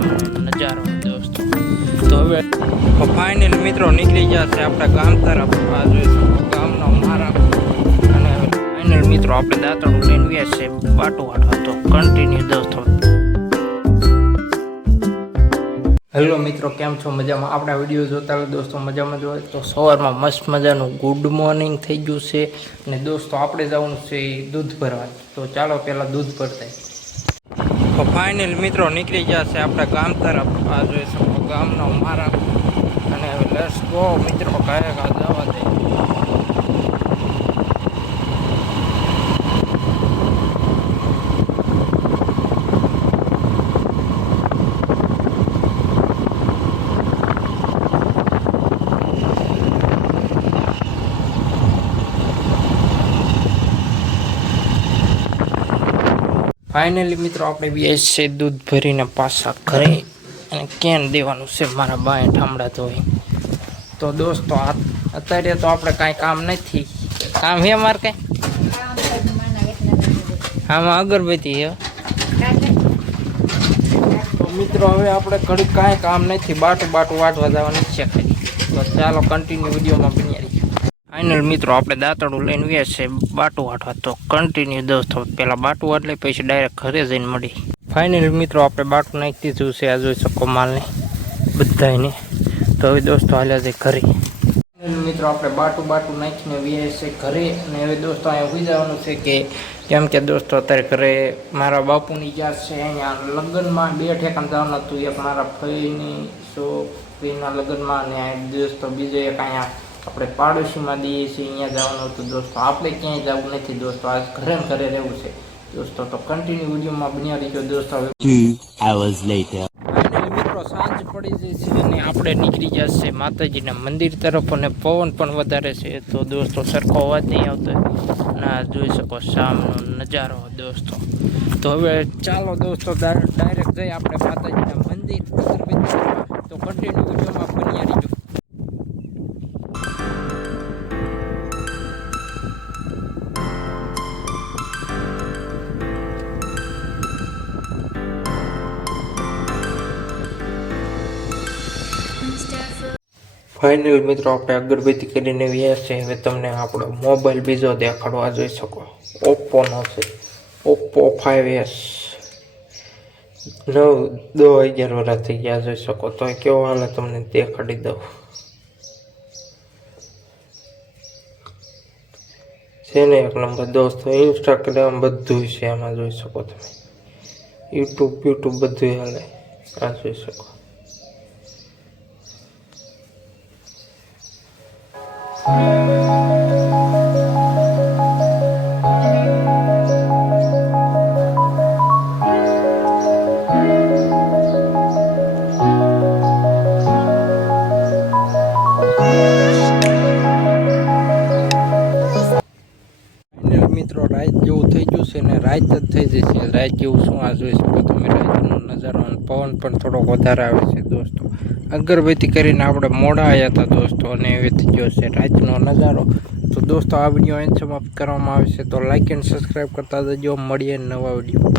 શામનો નજારો દોસ્તો। તો હવે ફાઇનલ મિત્રો નીકળી ગયા છે આપણે ગામ તરફ। આ જોઈ ગામનો મારા અને ફાઇનલ મિત્રો આપણે દાંતડું લઈને વ્યા છે બાટો વાટવા। તો કન્ટિન્યુ દોસ્તો। હેલો મિત્રો, કેમ છો? મજામાં? આપણા વિડીયો જોતા હોય દોસ્તો મજામાં જ હોય તો સવારમાં મસ્ત મજાનું ગુડ મોર્નિંગ થઈ ગયું છે અને દોસ્તો આપણે જવાનું છે દૂધ ભરવા। તો ચાલો પહેલાં દૂધ ભરતા। તો ફાઇનલ મિત્રો નીકળી ગયા છે આપણા ગામ તરફ। આ જોઈ શકો ગામનો મારા અને હવે લેટ્સ ગો મિત્રો, કયા જવા દે। ફાઇનલી મિત્રો આપણે બી છે દૂધ ભરીને પાછા ઘરે અને કેન દેવાનું છે મારા બાએ ઠામડા ધોઈ। તો દોસ્તો અત્યારે તો આપણે કાંઈ કામ નથી। કામ હે મારે કાંઈ? આમાં અગરબત્તી હે। તો મિત્રો હવે આપણે ઘડી કાંઈ કામ નથી, બાટું વાટવા જવાની છે ખાલી। તો ચાલો કન્ટિન્યુ વિડીયોમાં બન્યા રહીએ। ફાઇનલ મિત્રો આપણે દાંતડું લઈને વ્યા છે બાટું વાટવા। તો કન્ટિન્યુ દોસ્તો, પહેલાં બાટું વાટલે પછી ડાયરેક્ટ ઘરે જઈને મળી। ફાઇનલ મિત્રો આપણે બાટું નાખી દીધું છે, આ જોઈ શકો માલને બધાને। તો હવે દોસ્તો હાલ્યા છે ઘરે। મિત્રો આપણે બાટું નાખીને વ્યા છે ઘરે અને હવે દોસ્તો અહીંયા ઉઈ જવાનું છે કેમ કે દોસ્તો અત્યારે ઘરે મારા બાપુની જ્યાં છે અહીંયા લગ્નમાં 2 ઠેકાણ જવાનું હતું। એક મારા ફઈની છોકરીના લગ્નમાં અને દોસ્તો બીજો એક અહીંયા આપણે પાડોશીમાં દઈએ છીએ અહીંયા જવાનું હતું દોસ્તો। આપણે ક્યાંય જવું નથી દોસ્તો, આજ ઘરે રહેવું છે દોસ્તો। તો કન્ટિન્યુ વિડીયોમાં બન્યા રહીજો દોસ્તો। 2 hours later મિત્રો સાંજ પડી જાય છે અને આપણે નીકળી જશે માતાજીના મંદિર તરફ અને પવન પણ વધારે છે। તો દોસ્તો સરખો અવાજ નહીં આવતો અને આ જોઈ શકો શામનો નજારો દોસ્તો। તો હવે ચાલો દોસ્તો ડાયરેક્ટ જઈએ આપણે માતાજીના મંદિર। તો કન્ટિન્યુ વિડીયોમાં બન્યા રહીજો। ફાઇનલ મિત્રો આપણે અગરબત્તી કરીને વ્યા છે। હવે તમને આપણો મોબાઈલ બીજો દેખાડવા જોઈ શકો, ઓપ્પોનો છે, ઓપ્પો 5S 10-11 વર્ષ થઈ ગયા જોઈ શકો। તો કેવો હાલે તમને દેખાડી દઉં છે ને એક નંબર દોસ્તો। ઇન્સ્ટાગ્રામ બધું છે આમાં જોઈ શકો તમે, યુટ્યુબ બધું હાલે, આ જોઈ શકો। મિત્રો રાત જેવું થઈ ગયું છે ને રાત જ થઈ જશે, રાત જેવું શું આ જોઈ શકો તમે રાતનો નજારો અને પવન પણ થોડોક વધારે આવે છે દોસ્તો। અગરબત્તી કરીને આપણે મોડા આવ્યા હતા દોસ્તો અને હવે થઈ ગયો છે રાતનો નજારો। તો દોસ્તો આ વિડીયો અહીં સમાપ્ત કરવામાં આવે છે। તો લાઈક એન્ડ સબસ્ક્રાઈબ કરતા જજો, મળીએ નવા વિડીયો।